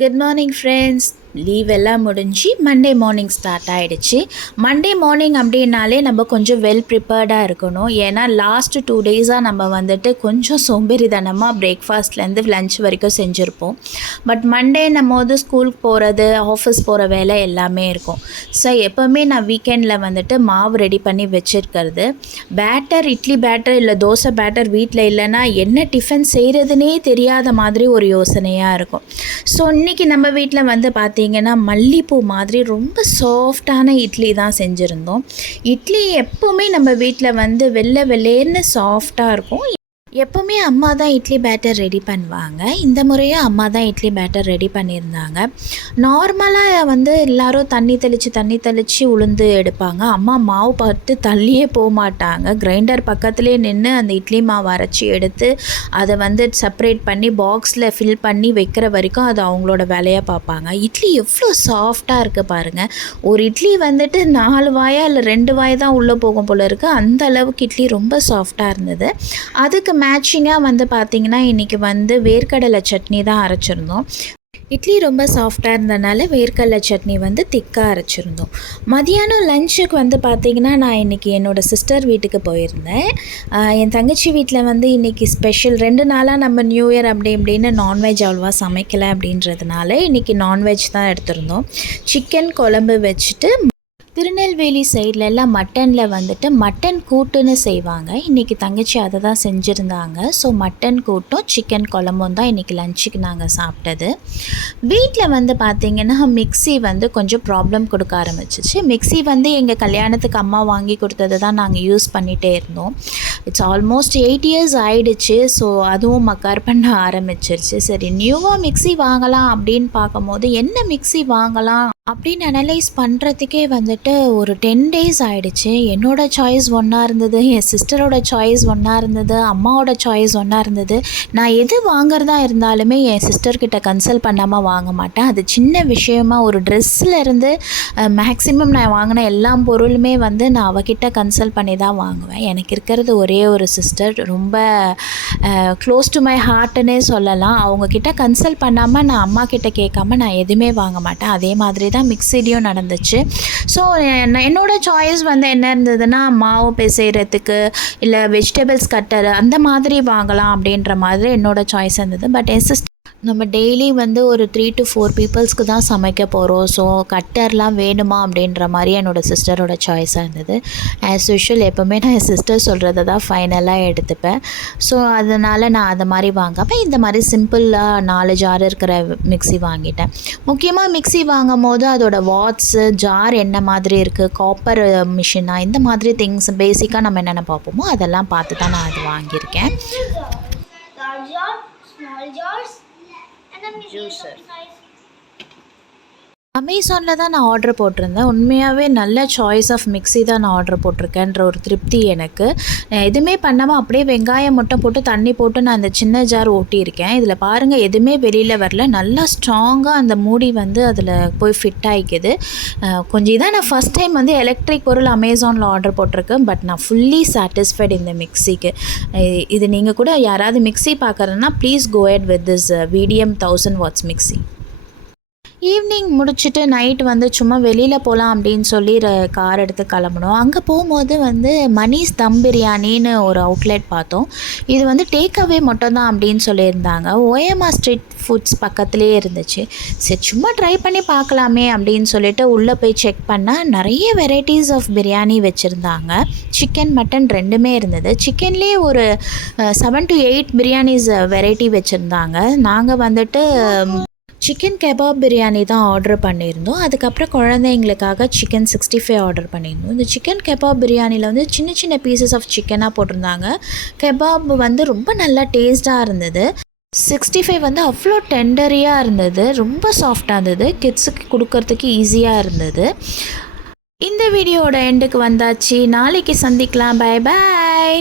Good morning friends. Leave எல்லாம் முடிஞ்சு Monday morning start ஆகிடுச்சு. மண்டே மார்னிங் அப்படின்னாலே நம்ம கொஞ்சம் வெல் ப்ரிப்பேர்டாக இருக்கணும். ஏன்னா லாஸ்ட்டு 2 டேஸாக நம்ம வந்துட்டு கொஞ்சம் சோம்பேறித்தனமாக பிரேக்ஃபாஸ்ட்லேருந்து லன்ச் வரைக்கும் செஞ்சுருப்போம். பட் மண்டேன்னும் போது ஸ்கூலுக்கு போகிறது, ஆஃபீஸ் போகிற வேலை எல்லாமே இருக்கும். ஸோ எப்போவுமே நான் வீக்கெண்டில் வந்துட்டு மாவு ரெடி பண்ணி வச்சுருக்கிறது. பேட்டர், இட்லி பேட்டர் இல்லை தோசை பேட்டர் வீட்டில் இல்லைன்னா என்ன டிஃபன் செய்கிறதுனே தெரியாத மாதிரி ஒரு யோசனையாக இருக்கும். ஸோ இன்றைக்கி நம்ம வீட்டில் வந்து பார்த்திங்கன்னா மல்லிப்பூ மாதிரி ரொம்ப சாஃப்டான இட்லி தான் செஞ்சுருந்தோம். இட்லி எப்போவுமே நம்ம வீட்டில் வந்து வெள்ளை வெள்ளேர்னு சாஃப்டாக இருக்கும். எப்போவுமே அம்மா தான் இட்லி பேட்டர் ரெடி பண்ணுவாங்க. இந்த முறையும் அம்மா தான் இட்லி பேட்டர் ரெடி பண்ணியிருந்தாங்க. நார்மலாக வந்து எல்லோரும் தண்ணி தெளித்து உளுந்து எடுப்பாங்க. அம்மா மாவு பார்த்து தள்ளியே போக மாட்டாங்க. கிரைண்டர் பக்கத்துலேயே நின்று அந்த இட்லி மாவு அரைச்சி எடுத்து அதை வந்து செப்பரேட் பண்ணி பாக்ஸில் ஃபில் பண்ணி வைக்கிற வரைக்கும் அது அவங்களோட வேலையாக பார்ப்பாங்க. இட்லி எவ்வளோ சாஃப்டாக இருக்குது பாருங்கள். ஒரு இட்லி வந்துட்டு 4 வாயா இல்லை 2 வாய் தான் உள்ளே போகும் போல் இருக்குது. அந்த அளவுக்கு இட்லி ரொம்ப சாஃப்டாக இருந்தது. அதுக்கு மேட்சிங்காக வந்து பார்த்திங்கன்னா இன்றைக்கி வந்து வேர்க்கடலை சட்னி தான் அரைச்சிருந்தோம். இட்லி ரொம்ப சாஃப்டாக இருந்தனால வேர்க்கடலை சட்னி வந்து திக்காக அரைச்சிருந்தோம். மதியானம் லஞ்சுக்கு வந்து பார்த்திங்கன்னா நான் இன்றைக்கி என்னோடய சிஸ்டர் வீட்டுக்கு போயிருந்தேன். என் தங்கச்சி வீட்டில் வந்து இன்றைக்கி ஸ்பெஷல் 2 நாளாக நம்ம நியூ இயர் அப்படி இப்படின்னு நான்வெஜ் அவ்வளோவா சமைக்கலை அப்படின்றதுனால இன்றைக்கி நான்வெஜ் தான் எடுத்திருந்தோம். சிக்கன் குழம்பு வச்சுட்டு திருநெல்வேலி சைட்லெல்லாம் மட்டனில் வந்துட்டு மட்டன் கூட்டுன்னு செய்வாங்க. இன்றைக்கி தங்கச்சி அதை தான் செஞ்சுருந்தாங்க. ஸோ மட்டன் கூட்டும் சிக்கன் குழம்பும் தான் இன்றைக்கி லஞ்சுக்கு நாங்கள் சாப்பிட்டது. வீட்டில் வந்து பார்த்திங்கன்னா மிக்ஸி வந்து கொஞ்சம் ப்ராப்ளம் கொடுக்க ஆரம்பிச்சிச்சு. மிக்ஸி வந்து எங்கள் கல்யாணத்துக்கு அம்மா வாங்கி கொடுத்தது தான் நாங்கள் யூஸ் பண்ணிகிட்டே இருந்தோம். இட்ஸ் ஆல்மோஸ்ட் 8 இயர்ஸ் ஆகிடுச்சு. ஸோ அதுவும் மக்கார் பண்ண ஆரம்பிச்சிருச்சு. சரி, நியூவாக மிக்ஸி வாங்கலாம் அப்படின்னு பார்க்கும்போது என்ன மிக்ஸி வாங்கலாம் அப்படின்னு அனலைஸ் பண்ணுறதுக்கே வந்துட்டு ஒரு 10 டேஸ் ஆகிடுச்சு. என்னோடய சாய்ஸ் ஒன்றா இருந்தது, என் சிஸ்டரோட சாய்ஸ் ஒன்றா இருந்தது, அம்மாவோட சாய்ஸ் ஒன்றா இருந்தது. நான் எது வாங்குறதா இருந்தாலுமே என் சிஸ்டர்கிட்ட கன்சல்ட் பண்ணாமல் வாங்க மாட்டேன். அது சின்ன விஷயமா ஒரு ட்ரெஸ்ஸில் இருந்து மேக்ஸிமம் நான் வாங்கின எல்லா பொருளுமே வந்து நான் அவகிட்ட கன்சல்ட் பண்ணி தான் வாங்குவேன். எனக்கு இருக்கிறது ஒரே ஒரு சிஸ்டர், ரொம்ப க்ளோஸ் டு மை ஹார்ட்டுன்னே சொல்லலாம். அவங்கக்கிட்ட கன்சல்ட் பண்ணாமல் நான் அம்மா கிட்ட கேட்காம நான் எதுவுமே வாங்க மாட்டேன். அதே மாதிரி தான் மிக்ஸிலையும் நடந்துச்சு. ஸோ என்னோடய சாய்ஸ் வந்து என்ன இருந்ததுன்னா மாவு பிசைகிறதுக்கு இல்லை வெஜிடபிள்ஸ் கட்டர் அந்த மாதிரி வாங்கலாம் அப்படின்ற மாதிரி என்னோடய சாய்ஸ் இருந்தது. பட் என் சிஸ்டர் நம்ம டெய்லி வந்து ஒரு 3 to 4 பீப்புள்ஸ்க்கு தான் சமைக்க போகிறோம். ஸோ கட்டர்லாம் வேணுமா அப்படின்ற மாதிரி என்னோடய சிஸ்டரோட சாய்ஸாக இருந்தது. ஆஸ் யூஷுவல் எப்போவுமே நான் என் சிஸ்டர் சொல்கிறத தான் ஃபைனலாக எடுத்துப்பேன். ஸோ அதனால் நான் அதை மாதிரி வாங்காமல் இந்த மாதிரி சிம்பிளாக 4 ஜார் இருக்கிற மிக்ஸி வாங்கிட்டேன். முக்கியமாக மிக்ஸி வாங்கும் போது அதோட வாட்ஸு, ஜார் என்ன மாதிரி இருக்குது, காப்பர் மிஷினா, இந்த மாதிரி திங்ஸ் பேசிக்காக நம்ம என்னென்ன பார்ப்போமோ அதெல்லாம் பார்த்து தான் நான் அது வாங்கியிருக்கேன். ஜூஸர் அமேசானில் தான் நான் ஆர்டர் போட்டிருந்தேன். உண்மையாகவே நல்ல சாய்ஸ் ஆஃப் மிக்ஸி தான் நான் ஆர்டர் போட்டிருக்கேன்ற ஒரு திருப்தி எனக்கு. எதுவுமே பண்ணாமல் அப்படியே வெங்காயம் மட்டும் போட்டு தண்ணி போட்டு நான் அந்த சின்ன ஜார் ஓட்டியிருக்கேன். இதில் பாருங்கள் எதுவுமே வெளியில் வரல. நல்லா ஸ்ட்ராங்காக அந்த மூடி வந்து அதில் போய் ஃபிட் ஆகிக்குது. கொஞ்சம் இதான் நான் ஃபஸ்ட் டைம் வந்து எலக்ட்ரிக் பொருள் அமேசானில் ஆர்டர் போட்டிருக்கேன். பட் நான் ஃபுல்லி சாட்டிஸ்ஃபைட் இந்த மிக்ஸிக்கு. இது நீங்கள் கூட யாராவது மிக்ஸி பார்க்குறதுனா please go ahead with this VDM 1000 watts mixie. Evening முடிச்சுட்டு நைட் வந்து சும்மா வெளியில் போகலாம் அப்படின்னு சொல்லி கார் எடுத்து கிளம்புனோம். அங்கே போகும்போது வந்து மணிஸ் தம் பிரியாணின்னு ஒரு அவுட்லெட் பார்த்தோம். இது வந்து டேக் அவே மட்டும் தான் அப்படின்னு சொல்லியிருந்தாங்க. OMR ஸ்ட்ரீட் ஃபுட்ஸ் பக்கத்துலேயே இருந்துச்சு. சரி சும்மா ட்ரை பண்ணி பார்க்கலாமே அப்படின்னு சொல்லிட்டு உள்ளே போய் செக் பண்ணால் நிறைய வெரைட்டிஸ் ஆஃப் பிரியாணி வச்சுருந்தாங்க. சிக்கன், மட்டன் ரெண்டுமே இருந்தது. சிக்கன்லேயே ஒரு 7 to 8 பிரியாணிஸ் வெரைட்டி வச்சுருந்தாங்க. நாங்கள் வந்துட்டு சிக்கன் கெபாப் பிரியாணி தான் ஆர்டர் பண்ணியிருந்தோம். அதுக்கப்புறம் குழந்தைங்களுக்காக சிக்கன் 65 ஆர்டர் பண்ணியிருந்தோம். இந்த சிக்கன் கெபாப் பிரியாணியில் வந்து சின்ன சின்ன பீசஸ் ஆஃப் சிக்கனாக போட்டிருந்தாங்க. கெபாப் வந்து ரொம்ப நல்லா டேஸ்ட்டாக இருந்தது. 65 வந்து அவ்வளோ டெண்டரியாக இருந்தது, ரொம்ப சாஃப்டாக இருந்தது, கிட்ஸுக்கு கொடுக்கறதுக்கு ஈஸியாக இருந்தது. இந்த வீடியோட எண்டுக்கு வந்தாச்சு. நாளைக்கு சந்திக்கலாம். Bye bye.